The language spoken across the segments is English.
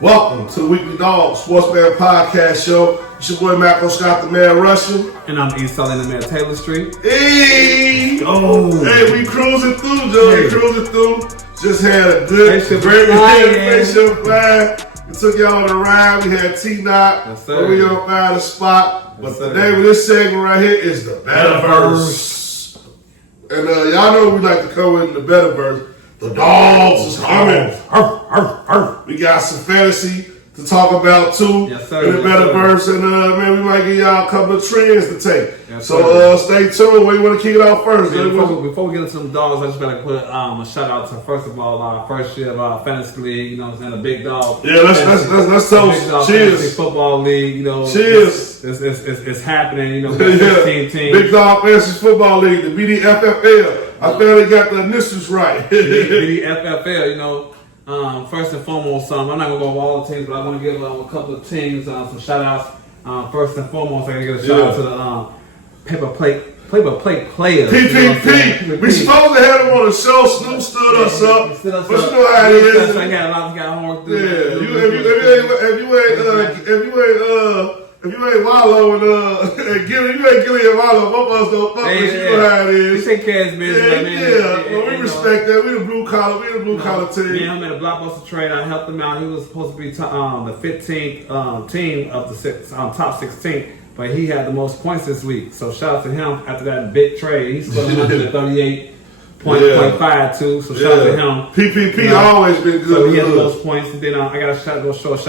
Welcome to the Weekly Dog Sportsman Podcast Show. It's your boy Macko Scott, the man Russian. And I'm East Salim, the man Taylor Street. Hey! Oh! Hey, we cruising through, Joe. Hey. We cruising through. Just had a good, great spaceship flying. We took y'all on a ride. We had T-Knot. Yes, sir. We gonna find a spot. Yes, But sir. the name of this segment right here is the Betaverse. And y'all know we like to come in the Betaverse. The dogs is coming. Arf, arf, arf. We got some fantasy to talk about too. Yes, sir. In the Yes, Betaverse, and man, we might give y'all a couple of trends to take. Yes, So stay tuned. Where you want to kick it off first? Yeah, before we get into some dogs, I just gotta put a shout out to first of all our first year of our fantasy league. You know what I'm saying, the big dog. Yeah, let's tell Big Dog cheers. Fantasy Football League. You know, Cheers. It's happening. You know, Yeah. 16 teams. Big Dog Fantasy Football League, the BDFFL. I finally got the initials right. BDFFL. You know. First and foremost, I'm not gonna go over all the teams, but I want to give a couple of teams some shout outs. First and foremost, I gotta give a shout out to the paper plate players. PPP. We supposed to have them on the show. Snoop stood us up. But you know how it is. I got a lot. He got homework to do. Yeah, if you ain't Wallow and Gilly, you ain't Gilly and Wallow. Both of us don't fuck with you. You know how it is. We take care of his business, man. Well, we respect that. We the blue collar. We the blue collar team. Yeah, I'm at a blockbuster trade. I helped him out. He was supposed to be the 15th team of the top 16, but he had the most points this week. So shout out to him after that big trade. He's still 138.52. So shout out to him. PPP always been good. So he had the most points. And then I got to shout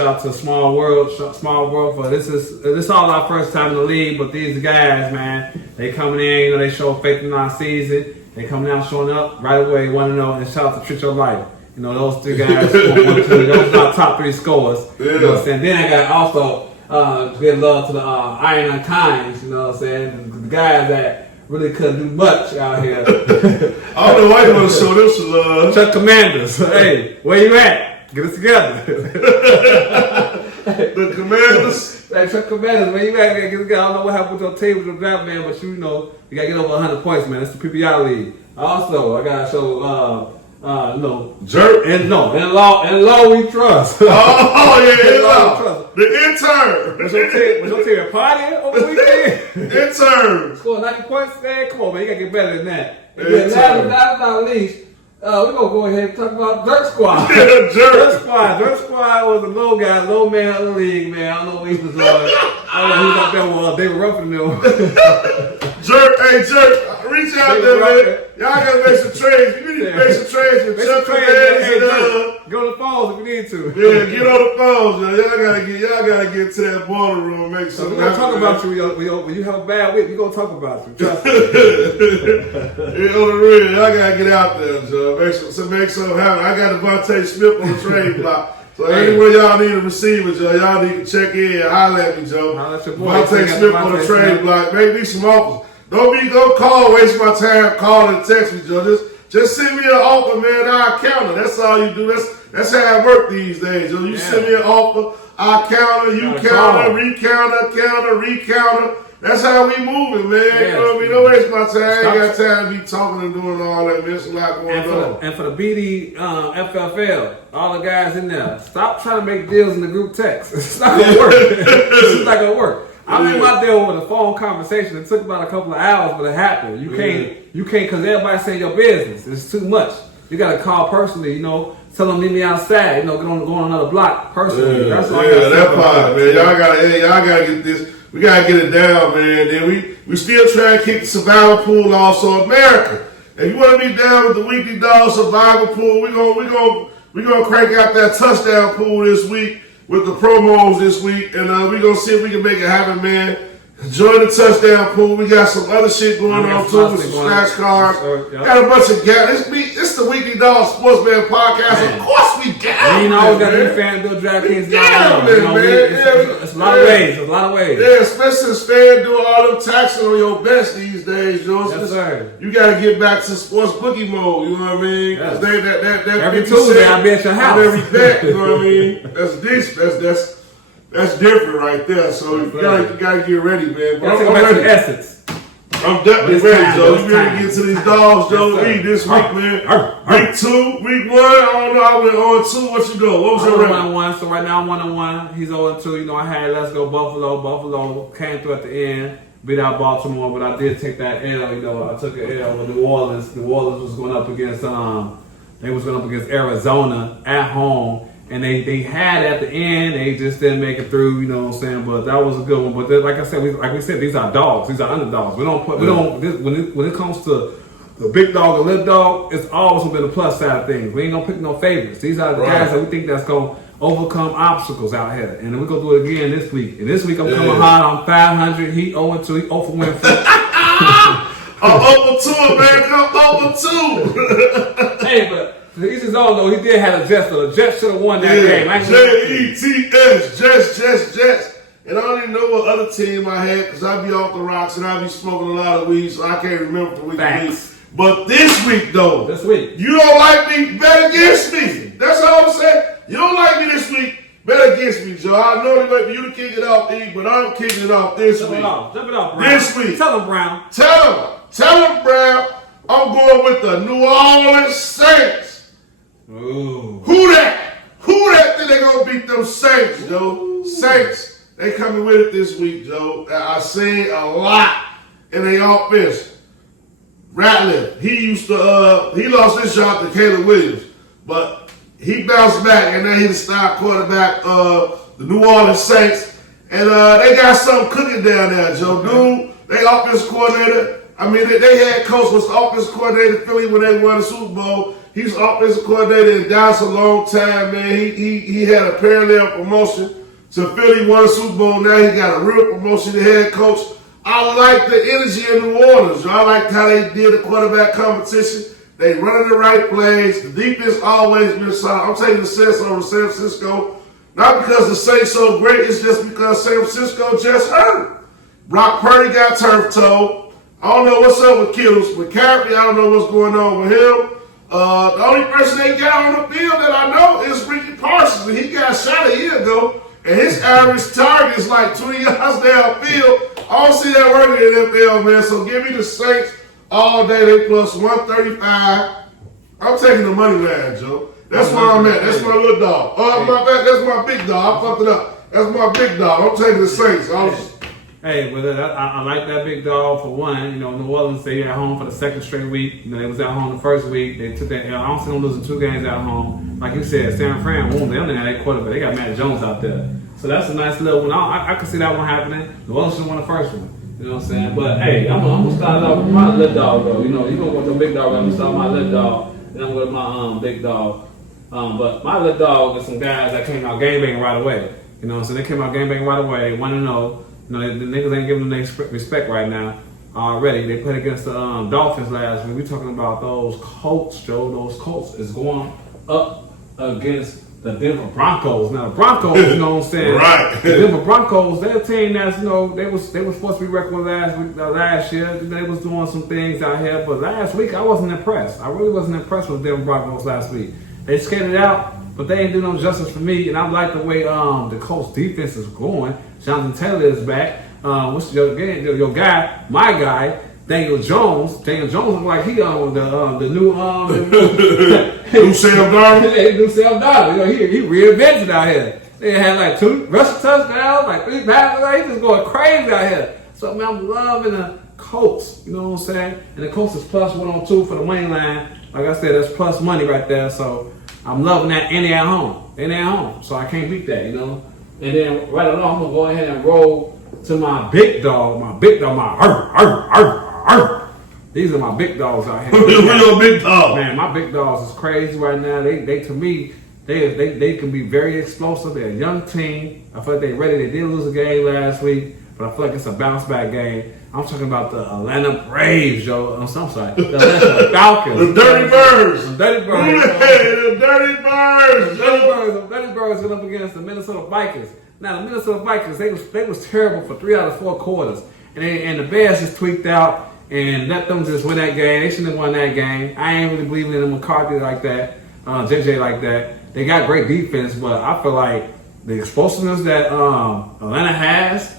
out to Small World for this is all our first time in the league. But these guys, man, they coming in. You know, they show faith in our season. They coming out showing up right away. 1-0. And shout out to Treat Your Life. You know, those three guys. Those are our top three scores. Yeah. You know what I'm saying? Then I got also give love to the Iron Unkinds. You know what I'm saying? The guys that really couldn't do much out here. I don't know why you want to show them some love. Chuck Commanders. Hey, where you at? Get us together. The Commanders. Hey, Chuck Commanders, where you at? Get us together. I don't know what happened with your team with your draft, man, but you know, you got to get over 100 points, man. It's the PPI league. Also, I got to show, Jerk. in law we trust. Oh, yeah, In law we trust. The intern. Was your team partying over the weekend? Intern. Scored 90 points? Man, come on, man. You got to get better than that. And Yeah, then last but not least, we're going to go ahead and talk about Dirt Squad. Jerk. Dirt Squad was a low man of the league, man. I don't know what he was on. I don't know who got that one. They were roughing them. Jerk. Hey, Jerk. Reach out there, man. Y'all got to make some trades. You need to make some trades with Chuck Commanders and Get on the phones if you need to. yeah, get on the phones, man. Y'all gotta get to that boiler room and make So something we're gonna talk happen, about you when you have a bad week. We're gonna talk about you. Trust me. Yeah, on the real, y'all gotta get out there, Joe. Make something happen. I got Devontae Smith on the trade block. So anywhere y'all need a receiver, Joe, y'all need to check in and holler at me, Joe. Holler at your boy. Devontae Smith on the trade block. Make me some offers. Don't call, waste my time, call and text me, Joe. Just send me an offer, man. I'll counter. That's all you do. That's how I work these days, Joe. You send me an offer, I'll counter, you counter, recounter. That's how we moving, man. Yeah. You know what I mean? Don't waste my time. I ain't got time to be talking and doing all that. There's a lot going on. And for the BD FFL, all the guys in there, stop trying to make deals in the group text. It's not gonna work. It's not gonna work. I made my deal with a phone conversation. It took about a couple of hours, but it happened. You can't, because everybody's saying your business. It's too much. You got to call personally, you know, tell them meet me outside, you know, go on another block personally. Yeah, That's all I got to say. that part, man. Y'all gotta get this. We gotta get it down, man. Then we still trying to kick the survival pool off. So America, if you want to be down with the Weekly Dog survival pool, we gonna crank out that touchdown pool this week with the promos this week, and we're going to see if we can make it happen, man. Join the touchdown pool. We got some other shit going on, too, with some scratch cards. Got a bunch of gas. It's the Weekly Dog Sportsman Podcast. Man. Of course we got it. You always got to do FanDuel, DraftKings. Man. It's a lot of ways. It's a lot of ways. Yeah, especially since FanDuel all them taxing on your bets these days, Joe. Yes, sir. You got to get back to sports bookie mode, you know what I mean? Yes. That every Tuesday, I'll be at your house. Every bet, you know what I mean? That's decent. That's different right there. So you gotta get ready, man. Gotta take it back to the essence. I'm definitely ready, Joe. You ready to get to these dogs, Joe? Yes, This week, man. Week 2, week 1. I don't know. I went on 2. What you go? What was your record? 1-1. So right now I'm 1-1. He's 0-2. You know, I had Let's Go Buffalo. Buffalo came through at the end, beat out Baltimore, but I did take that L. You know, I took an L with New Orleans. New Orleans was going up against Arizona at home. And they had at the end, they just didn't make it through, you know what I'm saying? But that was a good one. But like I said, these are dogs. These are underdogs. When it comes to the big dog and little dog, it's always gonna be the plus side of things. We ain't gonna pick no favorites. These are the guys that we think that's gonna overcome obstacles out here. And then we're gonna do it again this week. And this week I'm coming hard. I'm 500. He 0-2. He 0 for win. I'm 0-2, man. I'm 0-2. Hey, but to each his own, though, he did have a Jets, so the Jets should have won that game. Jets. Jets. And I don't even know what other team I had because I be off the rocks and I be smoking a lot of weed, so I can't remember the week to week. But this week, though, you don't like me, bet against me. That's all I'm saying. You don't like me this week, bet against me, Joe. I know they wait for you to kick it off, E, but I'm kicking it off this week. Jump it off, Brown. This week. Tell him, Brown. Tell him, Brown. I'm going with the New Orleans Saints. Ooh. Who that think they gonna beat them Saints, Joe? Saints, they coming with it this week, Joe. I seen a lot in their offense. Ratliff, he lost his shot to Caleb Williams, but he bounced back and then he the star quarterback of the New Orleans Saints, and they got something cooking down there, Joe. Dude, they offense coordinator. I mean, they had coach was the offense coordinator in Philly when they won the Super Bowl. He's offensive coordinator in Dallas a long time, man. He had a parallel promotion to Philly, won a Super Bowl. Now he got a real promotion to head coach. I like the energy in New Orleans. I like how they did the quarterback competition. They running the right plays. The defense always been solid. I'm taking the Saints over San Francisco. Not because the Saints so great, it's just because San Francisco just hurt. Brock Purdy got turf toe. I don't know what's up with Kittles. With McCaffrey, I don't know what's going on with him. The only person they got on the field that I know is Ricky Parsons, and he got shot a year ago, and his average target is like 20 yards downfield. I don't see that working in the NFL, man, so give me the Saints all day. They plus 135. I'm taking the money line, Joe. That's where I'm at. That's my little dog. My bad. That's my big dog. I fucked it up. That's my big dog. I'm taking the Saints. Hey, but I like that big dog for one. You know, New Orleans, they at home for the second straight week. You know, they was at home the first week. They took that L. I don't see them losing 2 games at home. Like you said, San Fran won. They don't have that quarterback. They got Matt Jones out there. So that's a nice little one. I can see that one happening. New Orleans should won the first one. You know what I'm saying? But, hey, I'm going to start off with my little dog, though. You know, you going to go with the big dog. I'm going to start with my little dog. Then I'm going with my big dog. But my little dog is some guys that came out game bang right away. You know what I'm saying? They came out game bang right away, 1-0. You know, the niggas ain't giving them their respect right now already. They played against the Dolphins last week. We talking about those Colts, Joe. Those Colts is going up against the Denver Broncos. Now, the Broncos, you know what I'm saying? Right. The Denver Broncos, they're a team that's, you know, they was supposed to be reckoned last year. They was doing some things out here. But last week, I wasn't impressed. I really wasn't impressed with the Denver Broncos last week. They skated out, but they ain't do no justice for me. And I like the way the Colts defense is going. Jonathan Taylor is back. What's your guy? My guy, Daniel Jones. Daniel Jones looks like he on the new New Sam Darnold. New Sam Darnold. You know, he reinvented out here. They had like 2 rushing touchdowns, like 3 passes. Like, he just going crazy out here. So man, I'm loving the Colts. You know what I'm saying? And the Colts is plus 102 for the money line. Like I said, that's plus money right there. So I'm loving that. And they're at home. They're at home. So I can't beat that. You know. And then right along, I'm gonna go ahead and roll to my big dog, These are my big dogs out here. Real big dog. Man, my big dogs is crazy right now. They to me, they can be very explosive. They're a young team. I feel like they're ready. They did lose a game last week, but I feel like it's a bounce back game. I'm talking about the Atlanta Braves, yo. I'm sorry. The Atlanta Falcons. The Dirty Birds. The Dirty Birds. The Dirty Birds. The Dirty Birds went up against the Minnesota Vikings. Now, the Minnesota Vikings, they was terrible for 3 out of 4 quarters. And the Bears just tweaked out and let them just win that game. They shouldn't have won that game. I ain't really believing in McCarthy like that, JJ like that. They got great defense, but I feel like the explosiveness that Atlanta has,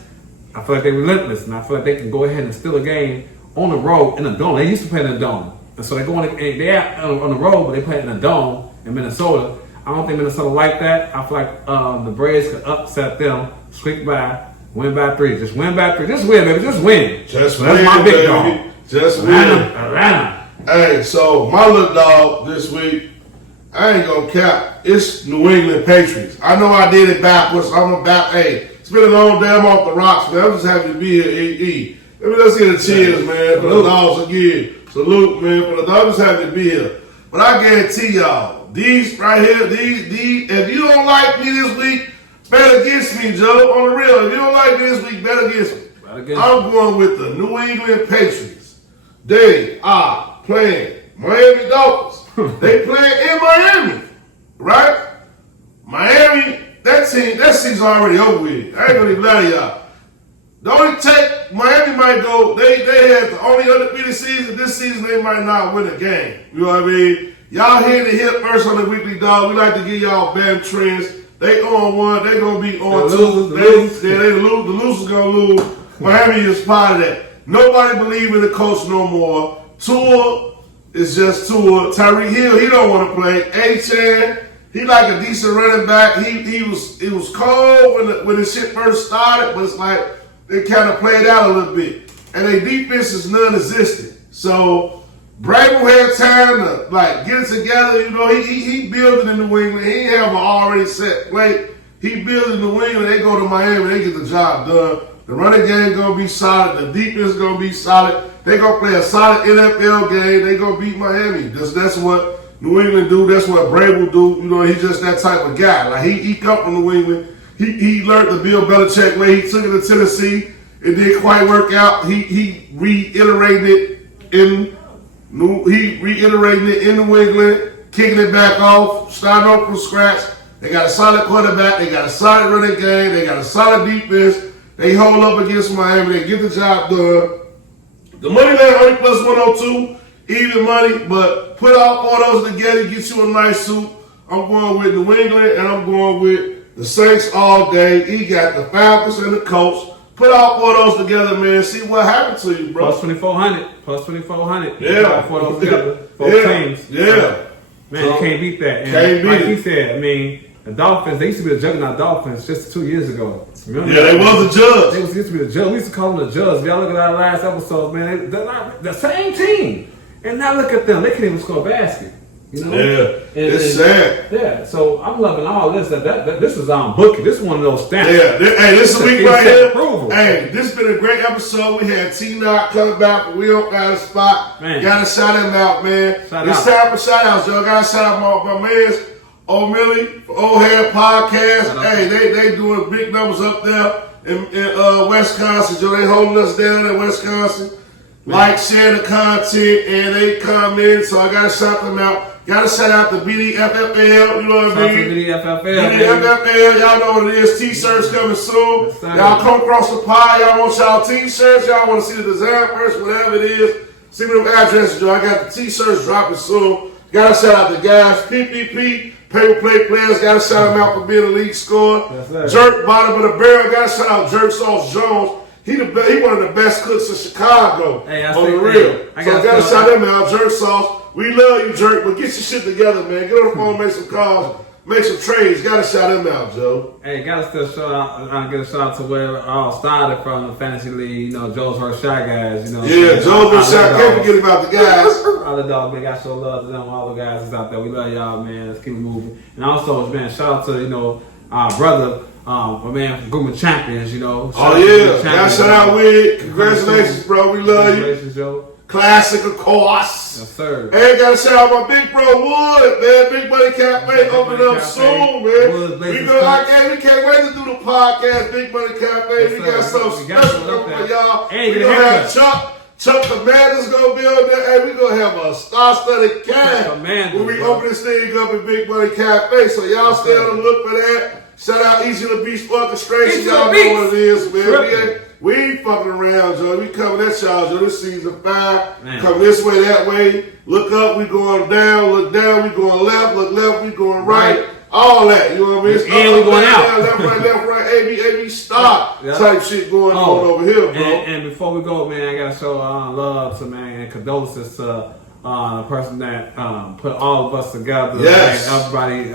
I feel like they're relentless, and I feel like they can go ahead and steal a game on the road in a dome. They used to play in a dome. And so they go they on the road, but they play in a dome in Minnesota. I don't think Minnesota like that. I feel like the Braves could upset them, squeak by, win by 3. Just win by 3. Just win, baby. Just win. Just so win, that's my big baby. dog. Just Atlanta. Hey, so my little dog this week, I ain't gonna cap. It's New England Patriots. I know I did it backwards. Hey, it's been a long day. I'm off the rocks, man. I'm just happy to be here. E. Let's get a cheers, man, for the dogs again. Salute, man, for the dogs. I'm just happy to be here. But I guarantee y'all, these right here, these, if you don't like me this week, bet against me, Joe. On the real, if you don't like me this week, bet against me. I'm going with the New England Patriots. They are playing Miami Dolphins. They playing in Miami, right? Miami, that season's already over with. I ain't gonna even lie to y'all. The only take Miami might go, they had the only undefeated season. This season they might not win a game. You know what I mean? Y'all hear the hit first on the Weekly Dog. We like to give y'all bad trends. They on 1, they gonna be on 2. The losers gonna lose. Miami is part of that. Nobody believe in the coach no more. Tua is just Tua. Tyreek Hill, he don't want to play. A-Chan, he like a decent running back. It was cold when the shit first started, but it's like they kind of played out a little bit. And their defense is non-existent. So Brable had time to get it together. You know, he building in New England. He ain't have an already set play. He building in New England. They go to Miami. They get the job done. The running game gonna be solid. The defense gonna be solid. They gonna play a solid NFL game. They gonna beat Miami. That's what New England do. That's what Brable do. You know, he's just that type of guy. Like he come from New England. He learned the Bill Belichick way. He took it to Tennessee. It didn't quite work out. He reiterated it in New England, kicking it back off, starting off from scratch. They got a solid quarterback. They got a solid running game. They got a solid defense. They hold up against Miami. They get the job done. The money line only plus 102, even money, but put all 4 of those together, get you a nice suit. I'm going with New England, and I'm going with the Saints all day. He got the Falcons and the Colts. Put all 4 of those together, man. See what happened to you, bro. Plus 2,400. Plus 2,400. Yeah. All 4 of those together. Both teams. Yeah. Man, you can't beat that. And can't beat like it. he said, I mean, the Dolphins, they used to be the juggernaut Dolphins just 2 years ago. Remember yeah, they was the judge. They used to be the judge. We used to call them the judge. Y'all look at our last episode, man. They're not the same team. And now look at them. They can't even score a basket. You know? Yeah, it's sad. Yeah, so I'm loving all this. This is on bookie. This is one of those stats. Yeah, hey, this is a week right here. Approval. Hey, this has been a great episode. We had T-Knock coming back, but we don't got a spot. Man. Gotta shout him out, man. It's time for shout outs, y'all. Gotta shout out my man's Old Millie for Old Hair Podcast. Hey, they doing big numbers up there in Wisconsin, Joe. They holding us down in Wisconsin. Like, share the content, and they come in, so I gotta shout them out. Gotta shout out to BDFFL, you know what I mean? BDFFL, y'all know what it is. T-shirts coming soon. Yes, y'all come across the pie, y'all want y'all T-shirts, y'all want to see the design first, whatever it is. See me them addresses, Joe. I got the T-shirts dropping soon. Gotta shout out the guys, PPP, Paper Play Players, gotta shout them out for being a league scorer. Yes, Jerk, bottom of the barrel, gotta shout out Jerk Sauce Jones. He one of the best cooks in Chicago. Hey, on the real. I gotta shout him out, Jerk Sauce. We love you, Jerk, but get your shit together, man. Get on the phone, make some calls, make some trades. Gotta shout him out, Joe. Hey, gotta still shout out, get a shout out to where it all started from the fantasy league. You know, Joe's First Shot guys. You know, yeah, Joe's First Shot. Can't forget about the guys. All the dogs, man. Got show love to them. All the guys is out there. We love y'all, man. Let's keep it moving. And also, man, shout out to our brother. My man from Goodman Champions, you know. Oh yeah, gotta shout out with. Congratulations, bro. We love you. Congratulations, Joe. Classic, of course. Yes, sir. Hey, gotta shout out my big bro Wood, man. Big Money Cafe opening up soon, man. We can't wait to do the podcast, Big Money Cafe. Yes, we got something special for y'all. Hey, we gonna have Chuck the Commander's gonna be on there. Hey, we gonna have a star-studded cast when we open this thing up in Big Money Cafe. So y'all stay on the look for that. Shout out Easy to Beach Orchestration. Y'all know what it is, man. We ain't fucking around, Joe. We coming at y'all, Joe. This season 5. Man. Coming this way, that way. Look up, we going down. Look down, we going left. Look left, we going right. all that. You know what I mean? And we going out. Left, right, AB, stop type shit going on over here, bro. And before we go, man, I gotta show love to man and condolences to the person that put all of us together. Yes. And everybody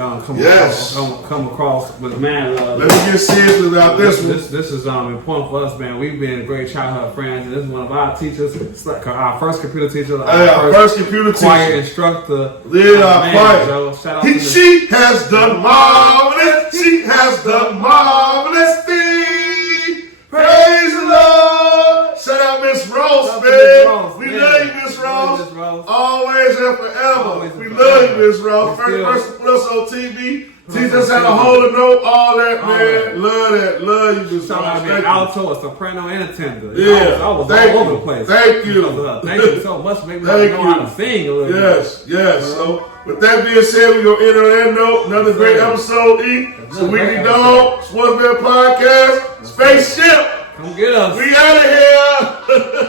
come across with mad love. Let me get serious about this one. This is important for us, man. We've been great childhood friends, and this is one of our teachers. It's like our first computer teacher. Our first computer teacher. Choir instructor. Yeah, choir. Joe. Shout out to She has done marvelous. She has done marvelous things. Praise the Lord. Shout out Miss Ross, man. We love you, Miss Ross. Always and forever. We love you, Miss Ross. First person to put us on TV. Teach us how to hold a note, all that, man. Love that. Love you, Miss Ross. Talking about alto, a soprano, and a tenor. Yeah. I was all over the place. Thank you. Thank you so much. Maybe I know how to sing a little bit. Yes. So, with that being said, we're going to end on that note. Another great episode, It's the Weekly Dog, Sportsman Podcast, Spaceship. Come get us. We out of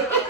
here.